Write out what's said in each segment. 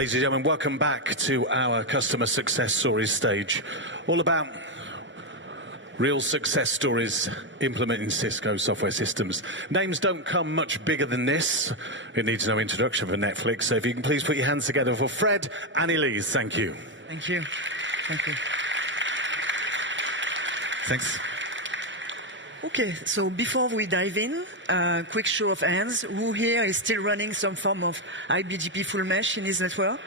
Ladies and gentlemen, welcome back to our customer success stories stage. All about real success stories implementing Cisco software systems. Names don't come much bigger than this. It needs no introduction for Netflix. So if you can please put your hands together for Fred and Elise. Thank you. Thank you. Thank you. Thanks. Okay, so before we dive in, quick show of hands. Who here is still running some form of BGP full mesh in his network?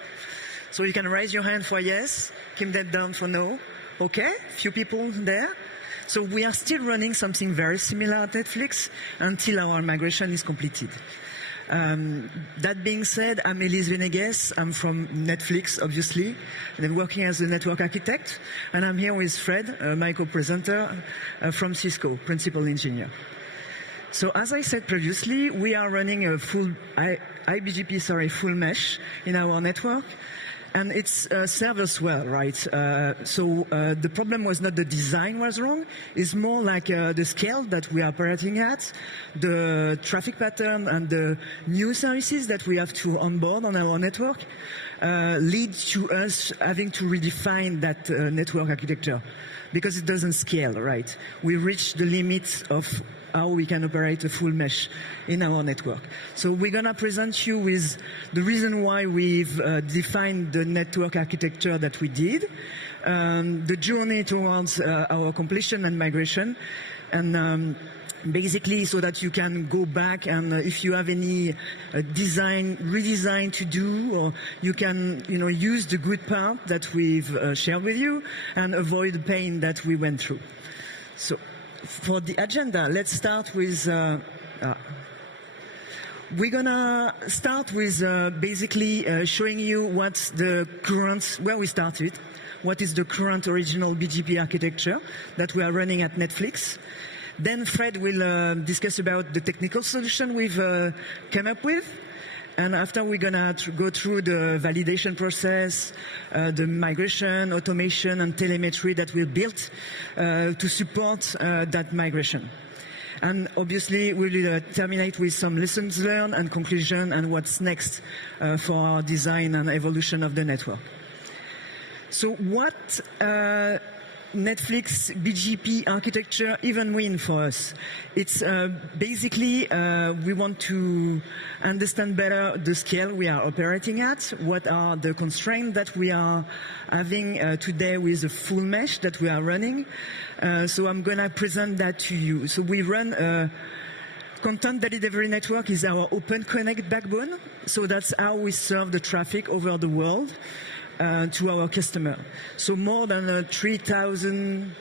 So you can raise your hand for yes, keep that down for no. Okay, few people there. So we are still running something very similar at Netflix until our migration is completed. That being said, I'm Elise Venegas. I'm from Netflix, obviously, and I'm working as a network architect. And I'm here with Fred, my co-presenter from Cisco, principal engineer. So as I said previously, we are running a full full mesh in our network. And it's served us well, right? So the problem was not the design was wrong. It's more like the scale that we are operating at, the traffic pattern and the new services that we have to onboard on our network lead to us having to redefine that network architecture because it doesn't scale, right? We reach the limits of how we can operate a full mesh in our network. So we're going to present you with the reason why we've defined the network architecture that we did, the journey towards our completion and migration, and basically so that you can go back and if you have any redesign to do, or you can use the good part that we've shared with you and avoid the pain that we went through. So for the agenda, let's start with we're gonna start with basically showing you what's the current, where we started, what is the current original BGP architecture that we are running at Netflix. Then Fred will discuss about the technical solution we've come up with. And after, we're going to go through the validation process, the migration, automation, and telemetry that we built to support that migration. And obviously, we'll terminate with some lessons learned and conclusion and what's next for our design and evolution of the network. So what Netflix BGP architecture even mean for us? It's basically we want to understand better the scale we are operating at, what are the constraints that we are having today with the full mesh that we are running. So I'm going to present that to you. So we run Content Delivery Network is our open connect backbone. So that's how we serve the traffic over the world. To our customer. So more than 3,000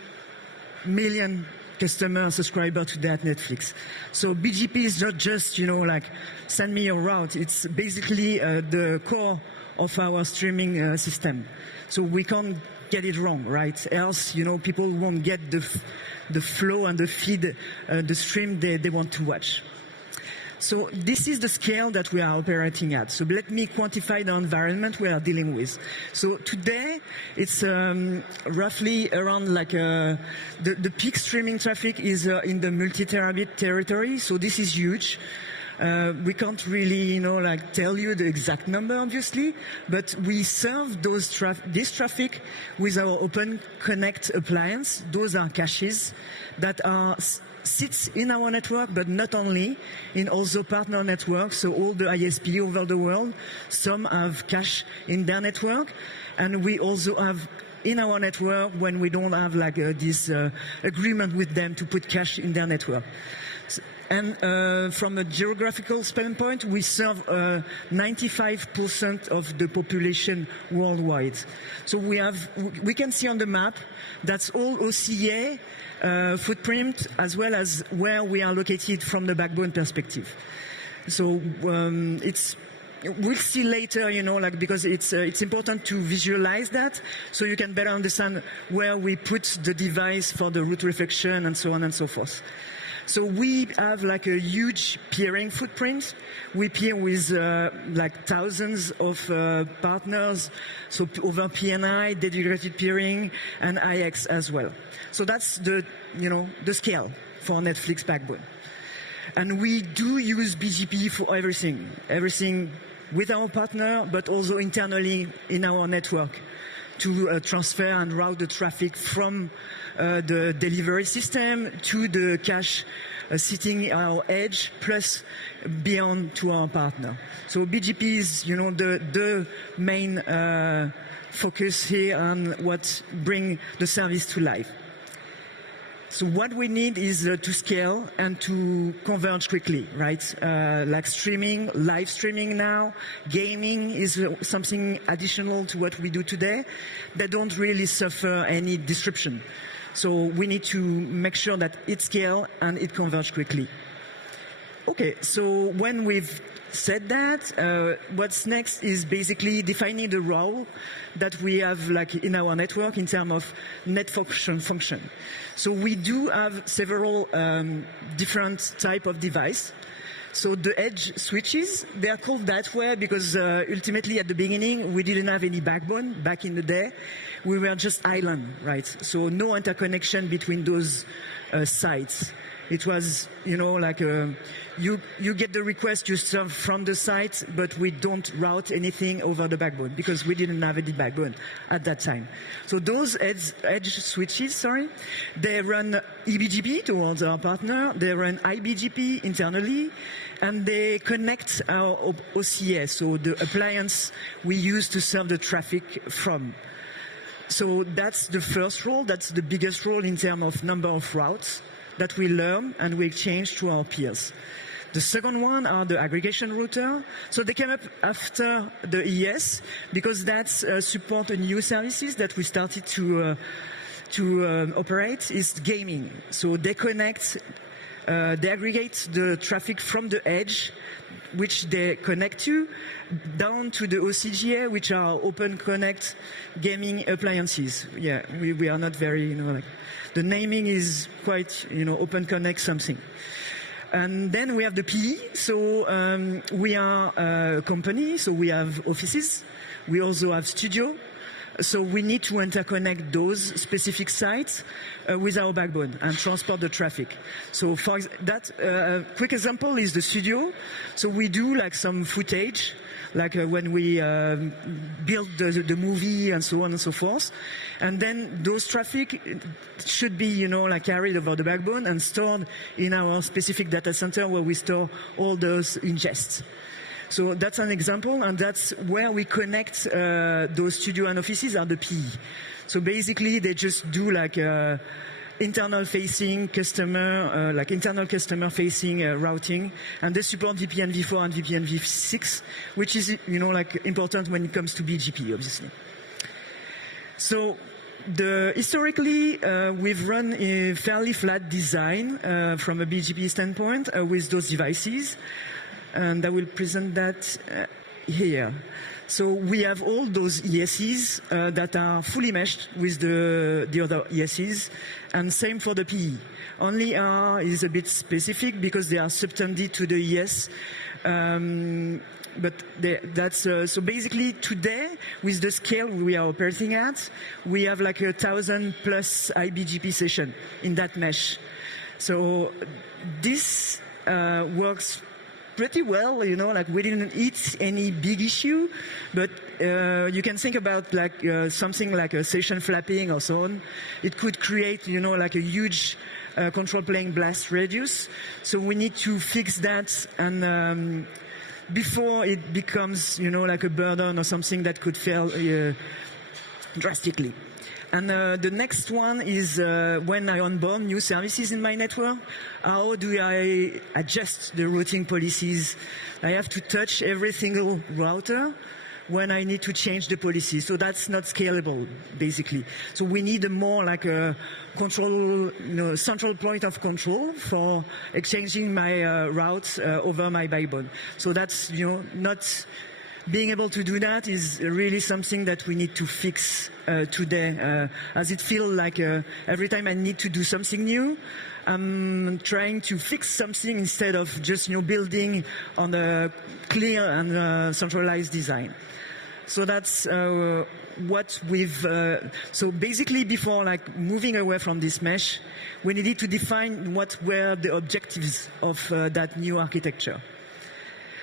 million customer subscribers to that Netflix. So BGP is not just, like send me your route. It's basically the core of our streaming system. So we can't get it wrong, right? Else, people won't get the flow and the feed, the stream they want to watch. So this is the scale that we are operating at. So let me quantify the environment we are dealing with. So today, it's roughly around like the peak streaming traffic is in the multi-terabit territory. So this is huge. We can't really, tell you the exact number, obviously, but we serve this traffic with our Open Connect appliance. Those are caches that sits in our network, but not only, in also partner networks, so all the ISP over the world. Some have cache in their network, and we also have in our network when we don't have this agreement with them to put cache in their network. And from a geographical standpoint, we serve 95% of the population worldwide. So we can see on the map that's all OCA footprint, as well as where we are located from the backbone perspective. So we'll see later, because it's important to visualize that so you can better understand where we put the device for the route reflection and so on and so forth. So we have a huge peering footprint. We peer with thousands of partners, so over PNI, dedicated peering, and IX as well. So that's the scale for Netflix backbone. And we do use BGP for everything with our partner, but also internally in our network to transfer and route the traffic from the delivery system to the cache sitting at our edge, plus beyond to our partner. So BGP is, the main focus here on what bring the service to life. So what we need is to scale and to converge quickly, right? Like streaming, live streaming now, gaming is something additional to what we do today that don't really suffer any disruption. So we need to make sure that it scale and it converge quickly. Okay, so when we've said that, what's next is basically defining the role that we have like in our network in terms of net function. So we do have several different type of device. So the edge switches, they are called that way because ultimately at the beginning we didn't have any backbone back in the day. We were just island, right? So no interconnection between those sites. It was, like you get the request you serve from the site, but we don't route anything over the backbone because we didn't have any backbone at that time. So those edge switches, they run eBGP towards our partner, they run iBGP internally, and they connect our OCS, so the appliance we use to serve the traffic from. So that's the first role, that's the biggest role in terms of number of routes that we learn and we exchange to our peers. The second one are the aggregation router. So they came up after the ES because that's support a new services that we started to operate is gaming. So they connect, they aggregate the traffic from the edge, which they connect to, down to the OCGA, which are open connect gaming appliances. Yeah, we are not very, like, the naming is quite, open connect something. And then we have the PE. So we are a company, so we have offices. We also have studio. So we need to interconnect those specific sites with our backbone and transport the traffic. So for that, a quick example is the studio. So we do like some footage, like when we build the movie and so on and so forth. And then those traffic should be, like carried over the backbone and stored in our specific data center where we store all those ingests. So that's an example, and that's where we connect those studio and offices are the PE. So basically, they just do like internal facing customer, like internal customer facing routing, and they support VPN v4 and VPN v6, which is, like important when it comes to BGP, obviously. So historically, we've run a fairly flat design from a BGP standpoint with those devices. And I will present that here. So we have all those ESEs that are fully meshed with the other ESEs, and same for the PE. Only R is a bit specific because they are subtended to the ES. But that's so basically today, with the scale we are operating at, we have like 1,000 plus iBGP session in that mesh. So this works pretty well, like we didn't hit any big issue, but you can think about like something like a session flapping or so on. It could create, like a huge control plane blast radius. So we need to fix that, and before it becomes, like a burden or something that could fail drastically. And the next one is when I onboard new services in my network, how do I adjust the routing policies? I have to touch every single router when I need to change the policy. So that's not scalable, basically. So we need a more like a control, central point of control for exchanging my routes over my backbone. So that's, not being able to do that is really something that we need to fix today, as it feels like every time I need to do something new, I'm trying to fix something instead of just building on a clear and centralized design. So that's what we've. So basically, before like moving away from this mesh, we needed to define what were the objectives of that new architecture.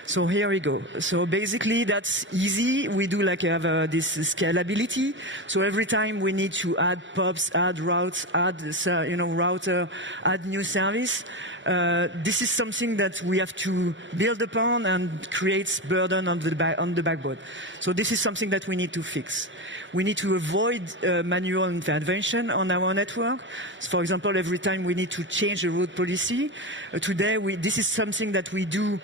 So here we go. So basically that's easy. We do like have this scalability. So every time we need to add POPs, add routes, add router, add new service. This is something that we have to build upon and creates burden on the backbone. So this is something that we need to fix. We need to avoid manual intervention on our network. So for example, every time we need to change the route policy, today this is something that we do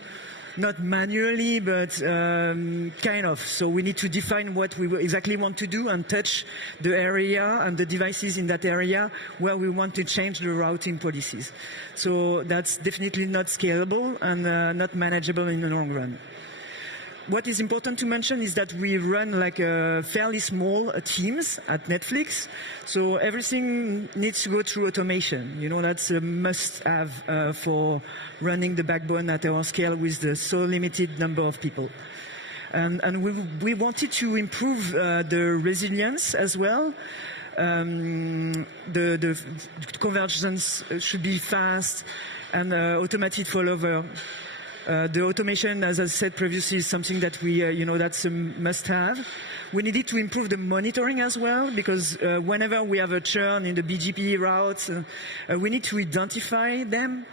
not manually, but kind of. So we need to define what we exactly want to do and touch the area and the devices in that area where we want to change the routing policies. So that's definitely not scalable and not manageable in the long run. What is important to mention is that we run like a fairly small teams at Netflix. So everything needs to go through automation. You know, that's a must-have for running the backbone at our scale with the so limited number of people. And we wanted to improve the resilience as well. The convergence should be fast and automated failover. The automation, as I said previously, is something that we, that's a must-have. We needed to improve the monitoring as well, because whenever we have a churn in the BGP routes, we need to identify them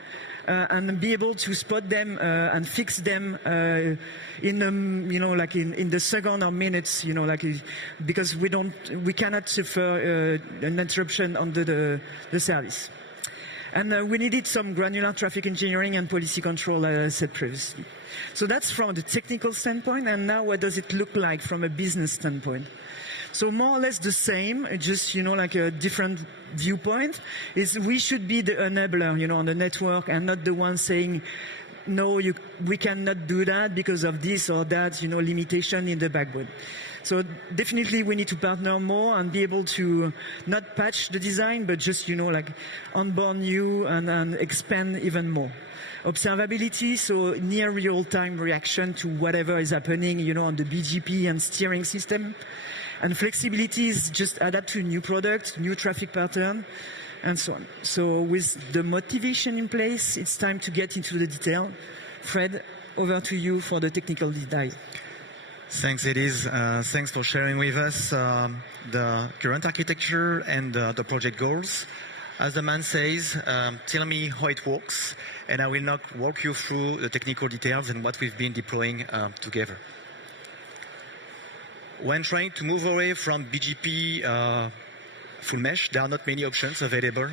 and be able to spot them and fix them in the second or minutes, because we cannot suffer an interruption under the service. And we needed some granular traffic engineering and policy control, as I said previously. So that's from the technical standpoint, and now what does it look like from a business standpoint? So more or less the same, just, like a different viewpoint, is we should be the enabler, on the network, and not the one saying, no, we cannot do that because of this or that, limitation in the backbone. So definitely we need to partner more and be able to not patch the design, but just, onboard new and expand even more. Observability, so near real-time reaction to whatever is happening, on the BGP and steering system. And flexibility is just adapt to new products, new traffic pattern, and so on. So with the motivation in place, it's time to get into the detail. Fred, over to you for the technical deep dive. Thanks, Edith. Thanks for sharing with us the current architecture and the project goals. As the man says, tell me how it works, and I will now walk you through the technical details and what we've been deploying together. When trying to move away from BGP full mesh, there are not many options available.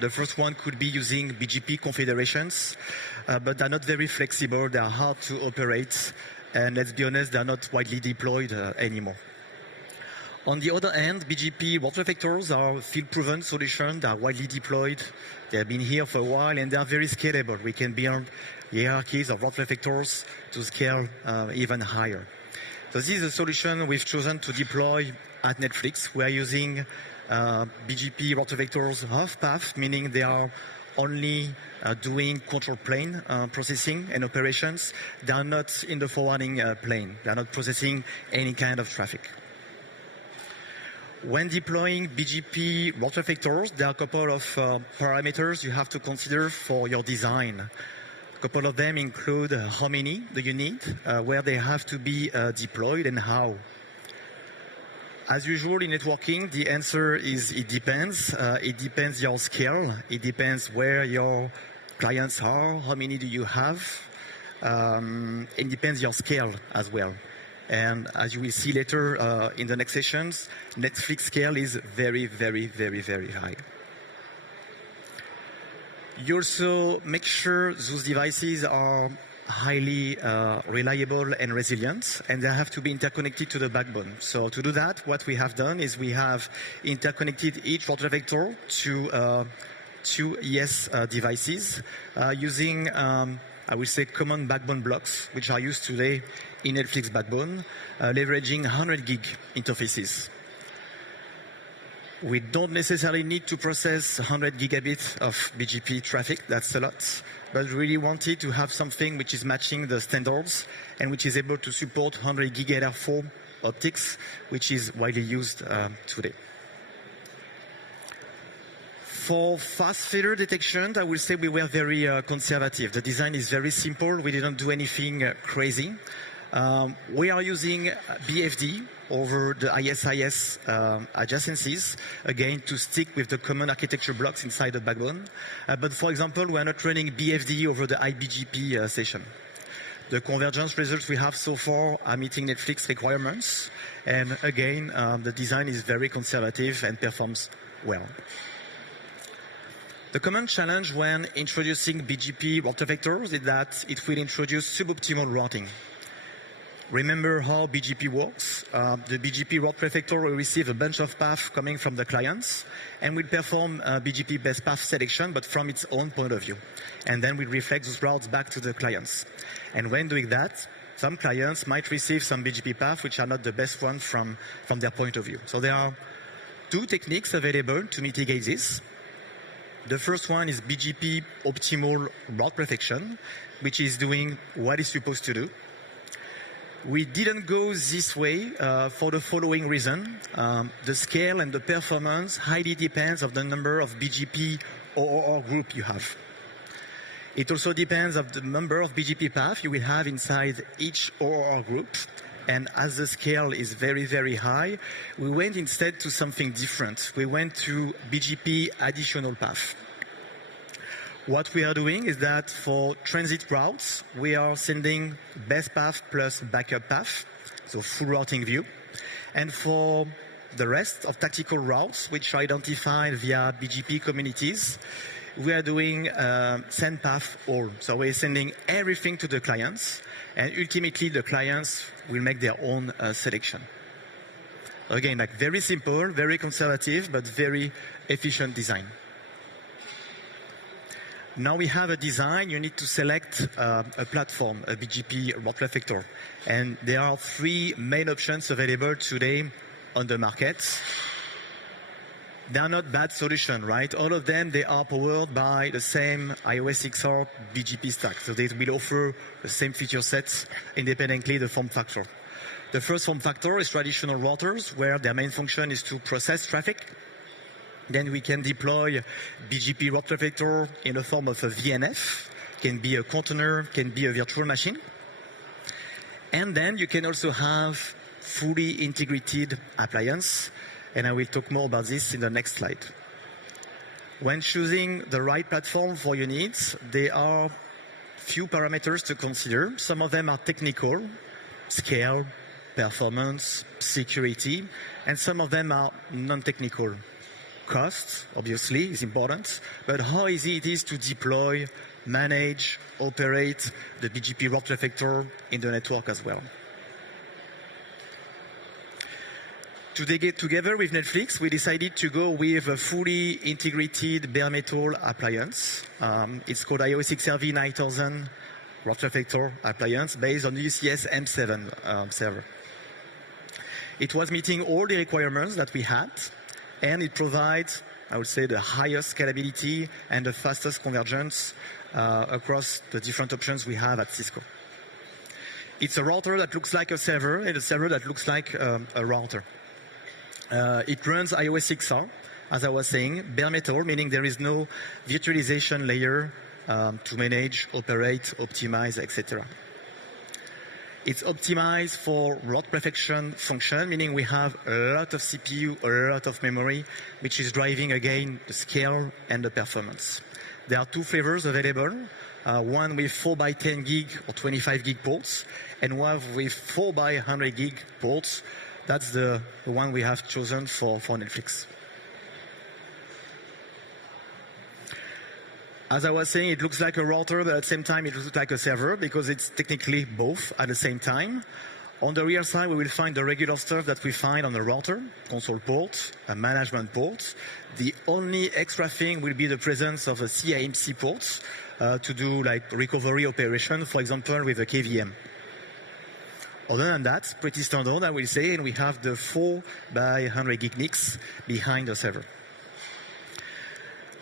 The first one could be using BGP configurations, but they're not very flexible. They are hard to operate. And let's be honest, they are not widely deployed anymore. On the other hand, BGP route reflectors are field-proven solutions. They are widely deployed. They have been here for a while, and they are very scalable. We can build hierarchies of route reflectors to scale even higher. So this is a solution we've chosen to deploy at Netflix. We are using BGP route reflectors half-path, meaning they are only doing control plane processing and operations. They are not in the forwarding plane. They are not processing any kind of traffic. When deploying BGP route reflectors, there are a couple of parameters you have to consider for your design. A couple of them include how many do you need, where they have to be deployed, and how. As usual in networking, the answer is it depends. It depends your scale. It depends where your clients are, how many do you have. It depends your scale as well. And as you will see later in the next sessions, Netflix scale is very, very, very, very high. You also make sure those devices are highly reliable and resilient, and they have to be interconnected to the backbone. So to do that, what we have done is we have interconnected each route vector to two ES devices using, I will say, common backbone blocks, which are used today in Netflix backbone, leveraging 100 gig interfaces. We don't necessarily need to process 100 gigabits of BGP traffic, that's a lot, but really wanted to have something which is matching the standards and which is able to support 100 GHz optics, which is widely used today. For fast failure detection, I will say we were very conservative. The design is very simple. We didn't do anything crazy. We are using BFD over the ISIS adjacencies, again, to stick with the common architecture blocks inside the backbone. But for example, we are not running BFD over the IBGP session. The convergence results we have so far are meeting Netflix requirements. And again, the design is very conservative and performs well. The common challenge when introducing BGP router vectors is that it will introduce suboptimal routing. Remember how BGP works. The BGP route prefector will receive a bunch of paths coming from the clients and will perform BGP best path selection, but from its own point of view. And then will reflect those routes back to the clients. And when doing that, some clients might receive some BGP paths which are not the best one from their point of view. So there are two techniques available to mitigate this. The first one is BGP optimal route protection, which is doing what it's supposed to do. We didn't go this way for the following reason. The scale and the performance highly depends on the number of BGP ORR group you have. It also depends on the number of BGP paths you will have inside each ORR group. And as the scale is very, very high, we went instead to something different. We went to BGP additional path. What we are doing is that for transit routes, we are sending best path plus backup path, so full routing view. And for the rest of tactical routes, which are identified via BGP communities, we are doing send path all. So we're sending everything to the clients, and ultimately the clients will make their own selection. Again, like very simple, very conservative, but very efficient design. Now we have a design, you need to select a platform, a BGP route reflector. And there are three main options available today on the market. They are not bad solutions, right? All of them, they are powered by the same iOS XR BGP stack. So they will offer the same feature sets independently the form factor. The first form factor is traditional routers, where their main function is to process traffic. Then we can deploy BGP route reflector in the form of a VNF, can be a container, can be a virtual machine. And then you can also have fully integrated appliance, and I will talk more about this in the next slide. When choosing the right platform for your needs, there are few parameters to consider. Some of them are technical, scale, performance, security, and some of them are non-technical. Cost, obviously, is important, but how easy it is to deploy, manage, operate the BGP route reflector in the network as well. Together with Netflix, we decided to go with a fully integrated bare metal appliance. It's called iOS XRV 9000 route reflector appliance based on the UCS M7 server. It was meeting all the requirements that we had, and it provides, I would say, the highest scalability and the fastest convergence across the different options we have at Cisco. It's a router that looks like a server and a server that looks like a router. It runs iOS XR, as I was saying, bare metal, meaning there is no virtualization layer to manage, operate, optimize, etc. It's optimized for route perfection function, meaning we have a lot of CPU, a lot of memory, which is driving, again, the scale and the performance. There are two flavors available, one with 4x10 gig or 25 gig ports, and one with 4x100 gig ports. That's the one we have chosen for Netflix. As I was saying, it looks like a router, but at the same time, it looks like a server because it's technically both at the same time. On the rear side, we will find the regular stuff that we find on the router, console port, a management port. The only extra thing will be the presence of a CIMC port to do like recovery operation, for example, with a KVM. Other than that, pretty standard, I will say, and we have the 4x100 gig NICs behind the server.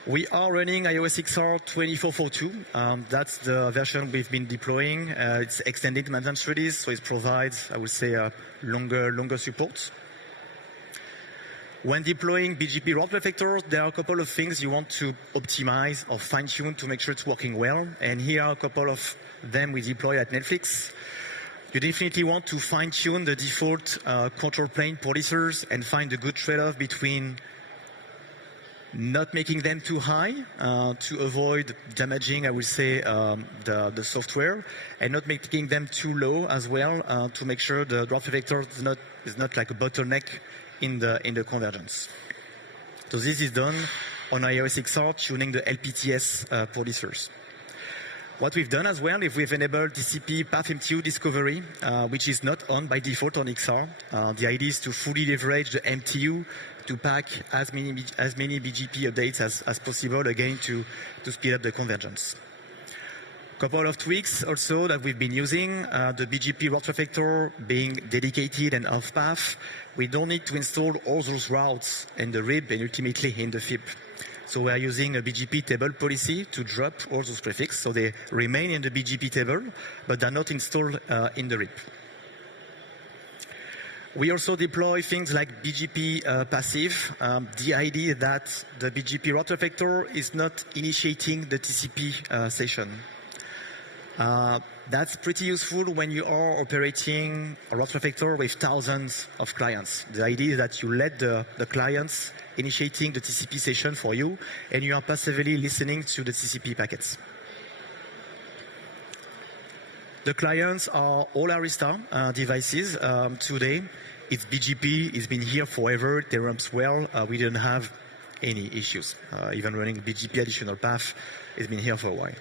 We are running iOS XR 24.4.2. That's the version we've been deploying. It's extended maintenance release, so it provides, I would say, longer support. When deploying BGP route reflectors, there are a couple of things you want to optimize or fine-tune to make sure it's working well. And here are a couple of them we deploy at Netflix. You definitely want to fine-tune the default control plane policers and find a good trade-off between not making them too high to avoid damaging, I would say, the software, and not making them too low as well to make sure the route reflector is not like a bottleneck in the convergence. So this is done on iOS XR, tuning the LPTS policers. What we've done as well is we've enabled TCP path MTU discovery, which is not on by default on XR. The idea is to fully leverage the MTU to pack as many BGP updates as possible, again, to speed up the convergence. Couple of tweaks also that we've been using, the BGP route reflector being dedicated and off path. We don't need to install all those routes in the RIB and ultimately in the FIP. So we are using a BGP table policy to drop all those prefixes, so they remain in the BGP table, but they're not installed in the RIB. We also deploy things like BGP passive. The idea that the BGP route reflector is not initiating the TCP session. That's pretty useful when you are operating a route reflector with thousands of clients. The idea is that you let the clients initiating the TCP session for you, and you are passively listening to the TCP packets. The clients are all Arista devices today. It's BGP, it's been here forever, it runs well. We didn't have any issues. Even running BGP additional path, it's been here for a while.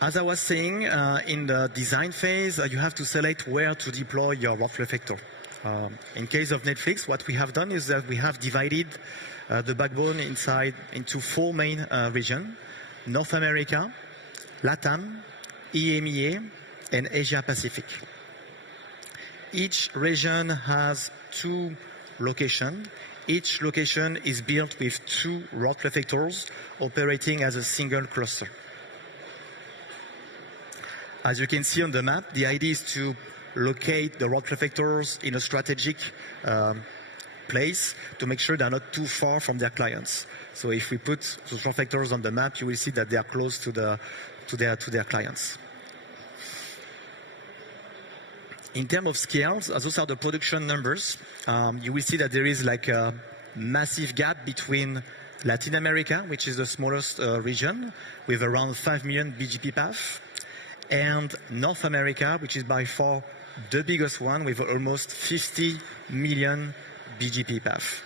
As I was saying, in the design phase, you have to select where to deploy your route reflector. In case of Netflix, what we have done is that we have divided the backbone into 4 main regions: North America, LATAM, EMEA, and Asia Pacific. Each region has 2 locations. Each location is built with 2 route reflectors operating as a single cluster. As you can see on the map, the idea is to locate the route reflectors in a strategic place to make sure they're not too far from their clients. So if we put those reflectors on the map, you will see that they are close to their clients. In terms of scales, those are the production numbers. You will see that there is like a massive gap between Latin America, which is the smallest region, with around 5 million BGP paths, and North America, which is by far the biggest one, with almost 50 million BGP paths.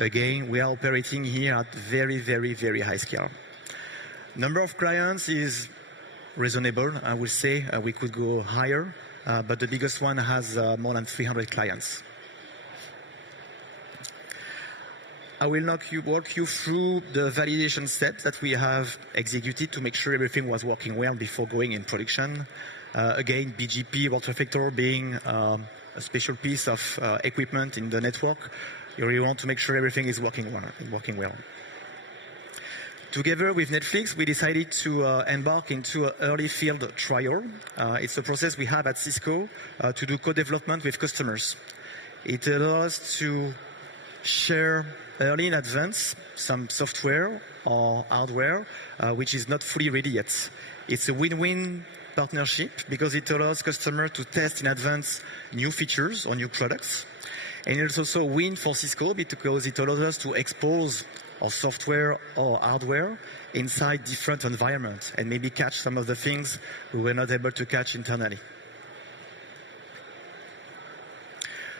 Again, we are operating here at very, very, very high scale. Number of clients is reasonable. I would say we could go higher, but the biggest one has more than 300 clients. I will walk you through the validation steps that we have executed to make sure everything was working well before going in production. Again, BGP route reflector being a special piece of equipment in the network. You really want to make sure everything is working well. Together with Netflix, we decided to embark into an early field trial. It's a process we have at Cisco to do co-development with customers. It allows us to share early in advance some software or hardware which is not fully ready yet. It's a win-win partnership because it allows customers to test in advance new features or new products. And it's also a win for Cisco because it allows us to expose our software or hardware inside different environments and maybe catch some of the things we were not able to catch internally.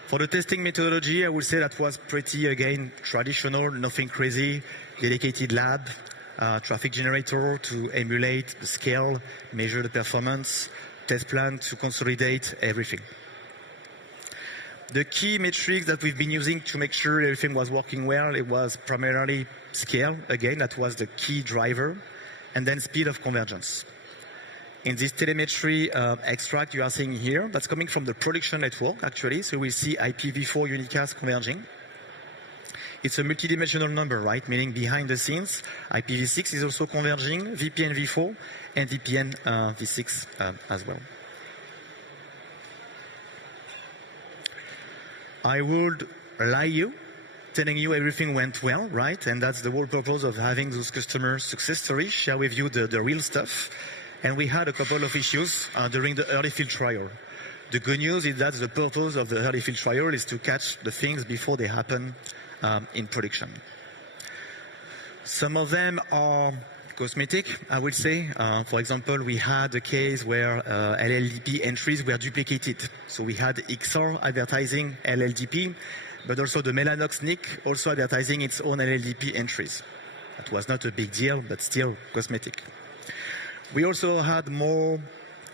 For the testing methodology, I would say that was pretty, again, traditional, nothing crazy, dedicated lab, traffic generator to emulate the scale, measure the performance, test plan to consolidate everything. The key metrics that we've been using to make sure everything was working well, it was primarily scale, again, that was the key driver, and then speed of convergence. In this telemetry extract you are seeing here, that's coming from the production network, actually. So we see IPv4 unicast converging. It's a multidimensional number, right? Meaning behind the scenes, IPv6 is also converging, VPN v4, and VPN v6 as well. I would lie you, telling you everything went well, right? And that's the whole purpose of having those customer success stories, share with you the real stuff. And we had a couple of issues during the early field trial. The good news is that the purpose of the early field trial is to catch the things before they happen in production. Some of them are cosmetic, I would say. For example, we had a case where LLDP entries were duplicated. So we had XR advertising LLDP, but also the Mellanox NIC also advertising its own LLDP entries. That was not a big deal, but still cosmetic. We also had more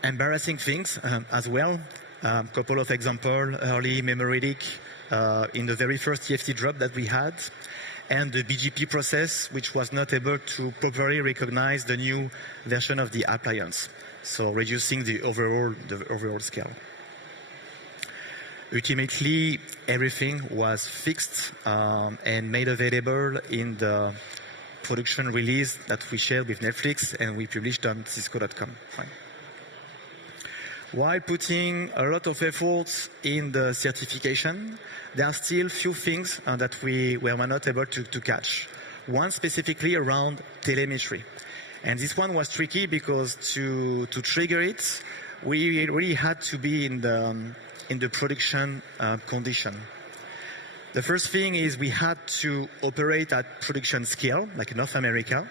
embarrassing things as well. Couple of examples, early memory leak in the very first TFT drop that we had, and the BGP process, which was not able to properly recognize the new version of the appliance, so reducing the overall scale. Ultimately, everything was fixed and made available in the production release that we shared with Netflix and we published on Cisco.com. While putting a lot of efforts in the certification, there are still few things that we were not able to catch. One specifically around telemetry. And this one was tricky because to trigger it, we really had to be in the production condition. The first thing is we had to operate at production scale, like North America,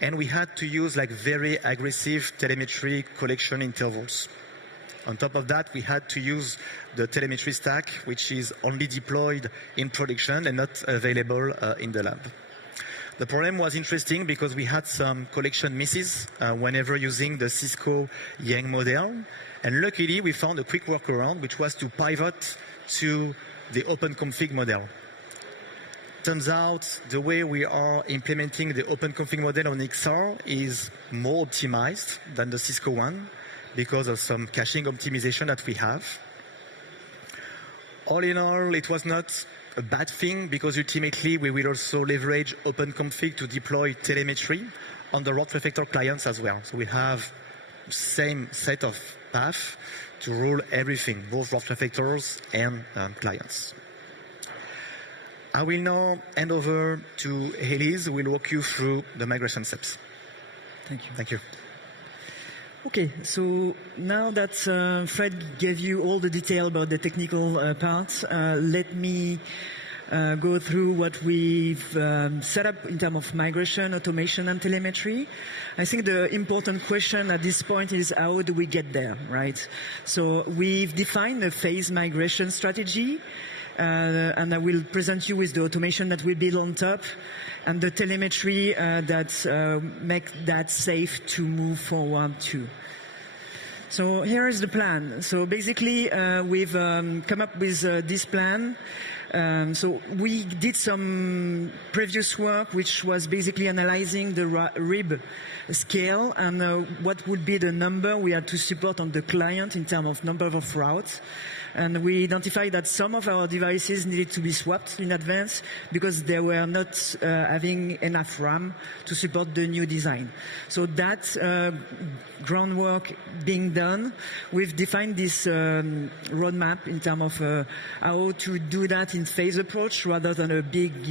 and we had to use like very aggressive telemetry collection intervals. On top of that, we had to use the telemetry stack, which is only deployed in production and not available in the lab. The problem was interesting because we had some collection misses whenever using the Cisco Yang model. And luckily, we found a quick workaround, which was to pivot to the OpenConfig model. Turns out the way we are implementing the OpenConfig model on XR is more optimized than the Cisco one because of some caching optimization that we have. All in all, it was not a bad thing because ultimately we will also leverage OpenConfig to deploy telemetry on the Reflector clients as well. So we have same set of paths to rule everything, both Reflectors and clients. I will now hand over to Elise, who will walk you through the migration steps. Thank you. Thank you. Okay, so now that Fred gave you all the detail about the technical part, let me go through what we've set up in terms of migration, automation, and telemetry. I think the important question at this point is how do we get there, right? So we've defined a phase migration strategy, and I will present you with the automation that we build on top and the telemetry that make that safe to move forward to. So here is the plan. So basically, we've come up with this plan. So we did some previous work, which was basically analyzing the RIB scale and what would be the number we had to support on the client in terms of number of routes. And we identified that some of our devices needed to be swapped in advance because they were not having enough RAM to support the new design. So that groundwork being done, we've defined this roadmap in terms of how to do that in phase approach rather than a big,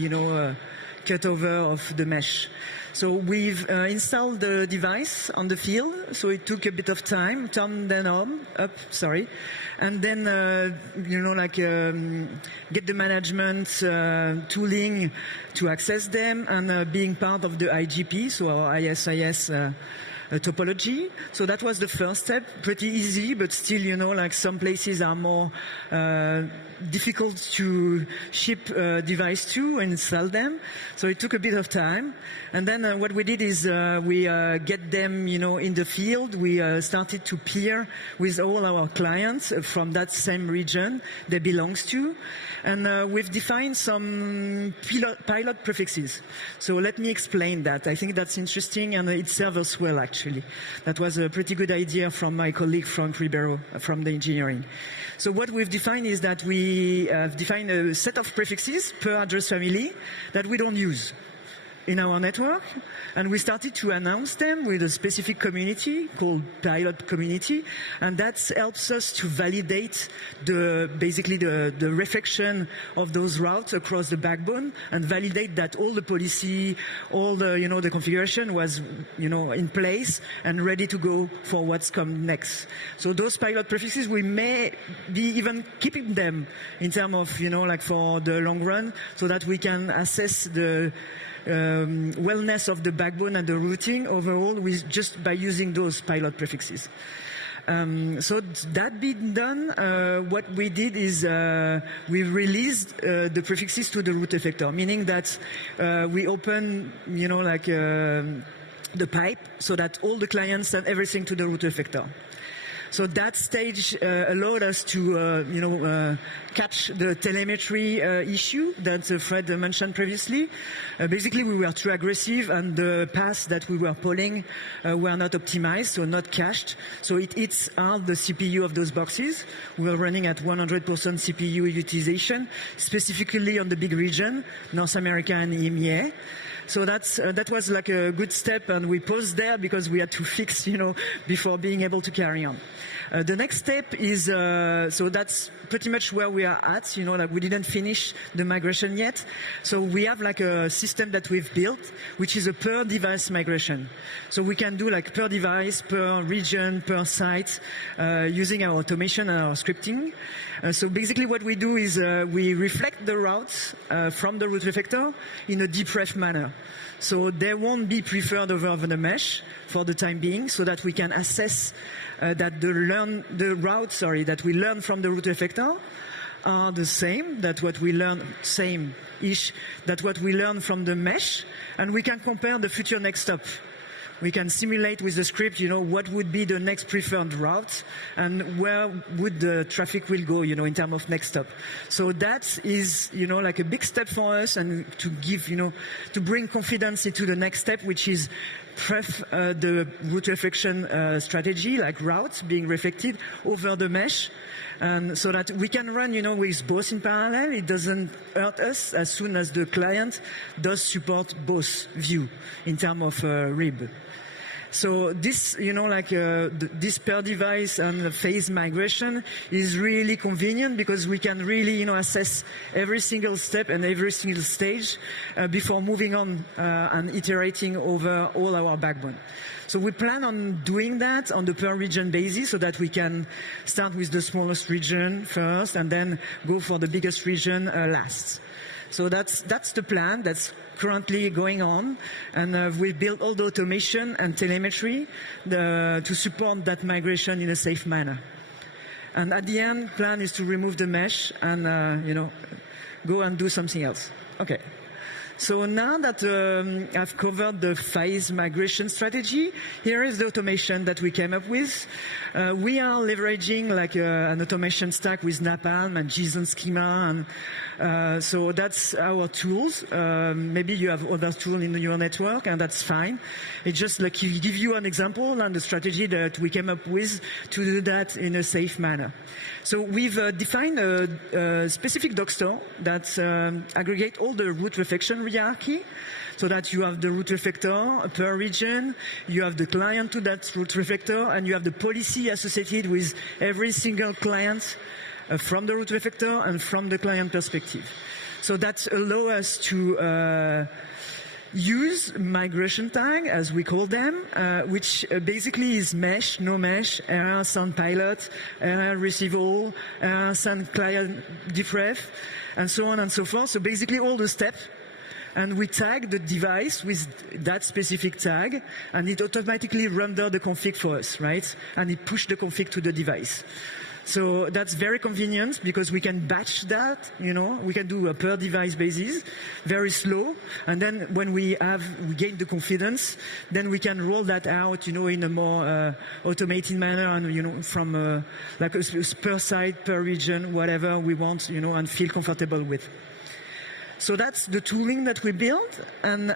cutover of the mesh. So we've installed the device on the field, so it took a bit of time, turn them up, and then, get the management tooling to access them and being part of the IGP, so our ISIS topology. So that was the first step, pretty easy, but still, some places are more difficult to ship device to and sell them. So it took a bit of time. And then what we did is we get them, in the field. We started to peer with all our clients from that same region they belongs to. And we've defined some pilot prefixes. So let me explain that. I think that's interesting and it serves us well, actually. That was a pretty good idea from my colleague Frank Ribeiro from the engineering. So what we've defined is that we have defined a set of prefixes per address family that we don't use. in our network, and we started to announce them with a specific community called pilot community, and that helps us to validate basically the reflection of those routes across the backbone, and validate that all the policy, all the the configuration was in place and ready to go for what's come next. So those pilot prefixes, we may be even keeping them in terms of like for the long run, so that we can assess the wellness of the backbone and the routing overall just by using those pilot prefixes. So that being done, what we did is we released the prefixes to the root effector, meaning that we open, the pipe so that all the clients send everything to the root effector. So that stage allowed us to, catch the telemetry issue that Fred mentioned previously. Basically, we were too aggressive, and the paths that we were polling were not optimized, so not cached. So it eats out the CPU of those boxes. We were running at 100% CPU utilization, specifically on the big region, North America and EMEA. So that was like a good step, and we paused there because we had to fix, before being able to carry on. The next step is, so that's pretty much where we are at, like we didn't finish the migration yet. So we have like a system that we've built, which is a per device migration. So we can do like per device, per region, per site, using our automation and our scripting. So basically what we do is we reflect the routes from the root reflector in a deep ref manner. So they won't be preferred over the mesh for the time being, so that we can assess that the routes that we learn from the root effector are the same, that what we learn, same-ish, that what we learn from the mesh, and we can compare the future next stop. We can simulate with the script, what would be the next preferred route and where would the traffic will go, in terms of next stop. So that is, like a big step for us, and to give, to bring confidence into the next step, which is the route reflection strategy, like routes being reflected over the mesh. And so that we can run, with both in parallel. It doesn't hurt us as soon as the client does support both view in terms of RIB. So this, this per device and phase migration is really convenient, because we can really, assess every single step and every single stage before moving on and iterating over all our backbone. So we plan on doing that on the per region basis, so that we can start with the smallest region first and then go for the biggest region last. So that's the plan. That's currently going on, and we built all the automation and telemetry to support that migration in a safe manner. And at the end, plan is to remove the mesh and go and do something else. Okay. So now that I've covered the phase migration strategy, here is the automation that we came up with. We are leveraging like an automation stack with Napalm and JSON schema, and so that's our tools. Maybe you have other tools in your network, and that's fine. It's just like to give you an example and the strategy that we came up with to do that in a safe manner. So we've defined a specific doc store that aggregate all the root reflection hierarchy, so that you have the root reflector per region, you have the client to that root reflector, and you have the policy associated with every single client from the root reflector and from the client perspective. So that allows us to use migration tag, as we call them, which basically is mesh, no mesh, error send pilot, error receive all, error send client defref, and so on and so forth. So basically all the steps, and we tag the device with that specific tag, and it automatically renders the config for us, right? And it pushes the config to the device. So that's very convenient, because we can batch that, we can do a per device basis, very slow. And then when we gain the confidence, then we can roll that out, in a more automated manner, and, from like a per site, per region, whatever we want, and feel comfortable with. So that's the tooling that we built. And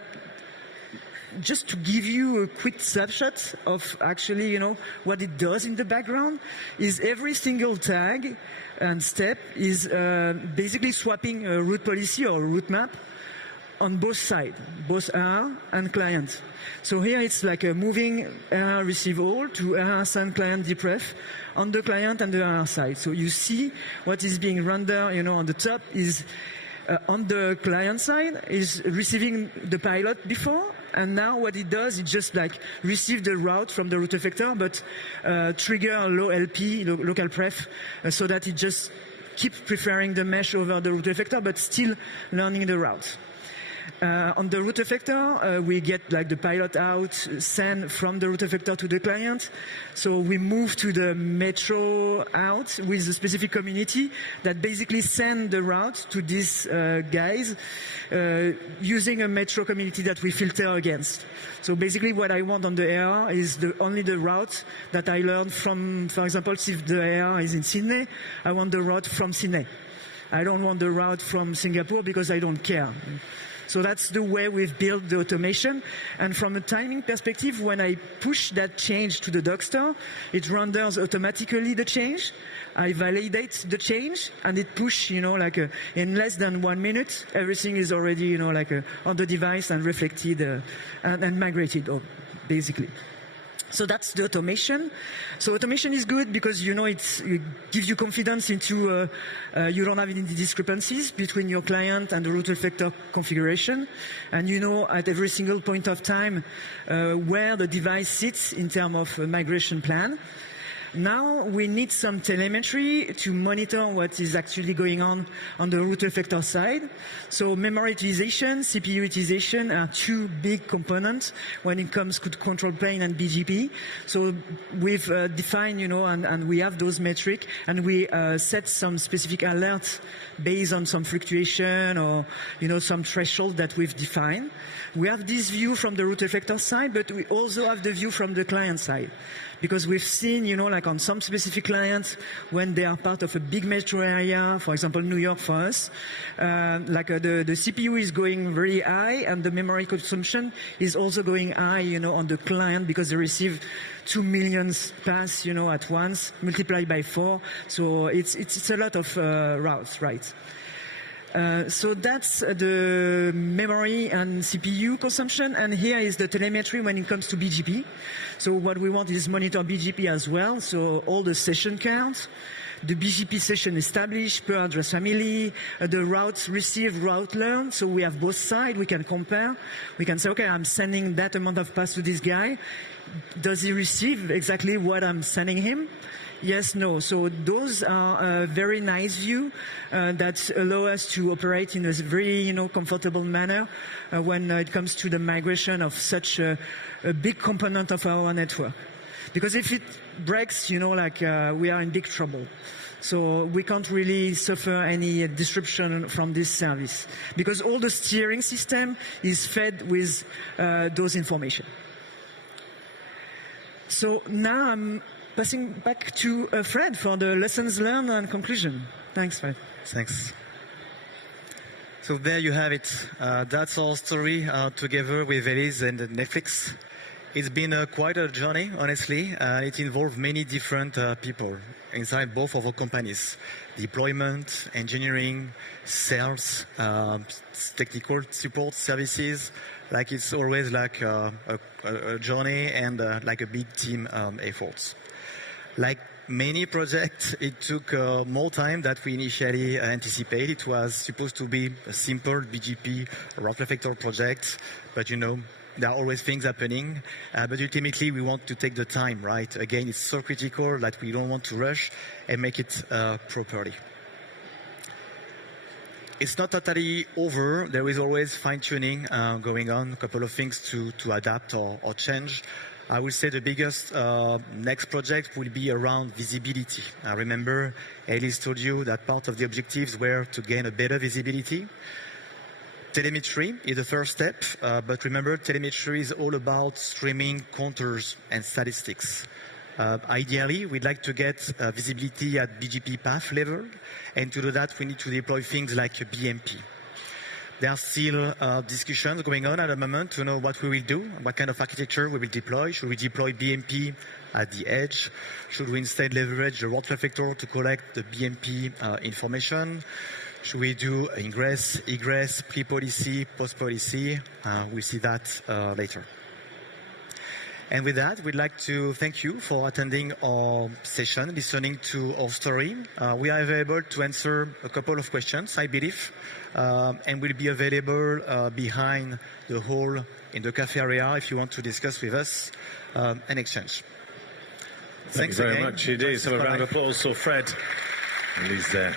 just to give you a quick snapshot of actually, what it does in the background, is every single tag and step is basically swapping a route policy or a route map on both sides, both AR and client. So here it's like a moving AR receive all to AR send client depref on the client and the AR side. So you see what is being rendered, on the top is on the client side is receiving the pilot before, and now what it does, it just like receive the route from the route effector, but trigger a low LP, local pref, so that it just keeps preferring the mesh over the route effector, but still learning the route. On the route effector, we get like the pilot out, send from the route effector to the client. So we move to the metro out with a specific community that basically send the route to these guys using a metro community that we filter against. So basically what I want on the AR is only the route that I learned from, for example, if the AR is in Sydney, I want the route from Sydney. I don't want the route from Singapore because I don't care. So that's the way we've built the automation. And from a timing perspective, when I push that change to the Dockster, it renders automatically the change. I validate the change, and it push, in less than 1 minute, everything is already, on the device and reflected and migrated, basically. So that's the automation. So automation is good because, it gives you confidence into you don't have any discrepancies between your client and the route effector configuration. And at every single point of time where the device sits in terms of migration plan. Now we need some telemetry to monitor what is actually going on the route effector side. So memory utilization, CPU utilization are two big components when it comes to control plane and BGP. So we've defined, and we have those metrics, and we set some specific alerts based on some fluctuation or, some threshold that we've defined. We have this view from the route effector side, but we also have the view from the client side. Because we've seen, like on some specific clients, when they are part of a big metro area, for example, New York for us, the CPU is going very high and the memory consumption is also going high, on the client because they receive 2 million pass, at once, multiplied by 4. So it's a lot of routes, right? So that's the memory and CPU consumption, and here is the telemetry when it comes to BGP. So what we want is monitor BGP as well, so all the session counts, the BGP session established per address family, the routes received, route learned, so we have both sides, we can compare. We can say, okay, I'm sending that amount of pass to this guy. Does he receive exactly what I'm sending him? Yes, no. So those are a very nice view that allow us to operate in a very, comfortable manner when it comes to the migration of such a big component of our network. Because if it breaks, we are in big trouble. So we can't really suffer any disruption from this service because all the steering system is fed with those information. So now I'm passing back to Fred for the lessons learned and conclusion. Thanks, Fred. Thanks. So there you have it. That's our story together with Elise and Netflix. It's been quite a journey, honestly. It involved many different people inside both of our companies. Deployment, engineering, sales, technical support services. Like it's always like a journey and like a big team effort. Like many projects, it took more time than we initially anticipated. It was supposed to be a simple BGP route reflector project, but there are always things happening. But ultimately, we want to take the time, right? Again, it's so critical that we don't want to rush and make it properly. It's not totally over. There is always fine-tuning going on, a couple of things to adapt or change. I would say the biggest next project will be around visibility. I remember Elise told you that part of the objectives were to gain a better visibility. Telemetry is the first step, but remember, telemetry is all about streaming counters and statistics. Ideally, we'd like to get visibility at BGP path level, and to do that, we need to deploy things like BMP. There are still discussions going on at the moment to know what we will do, what kind of architecture we will deploy. Should we deploy BMP at the edge? Should we instead leverage the route reflector to collect the BMP information? Should we do ingress, egress, pre-policy, post-policy? We'll see that later. And with that, we'd like to thank you for attending our session, listening to our story. We are available to answer a couple of questions, I believe, and we'll be available behind the hall in the cafe area if you want to discuss with us and exchange. Thanks very much indeed. So a round of applause for Fred. And he's there.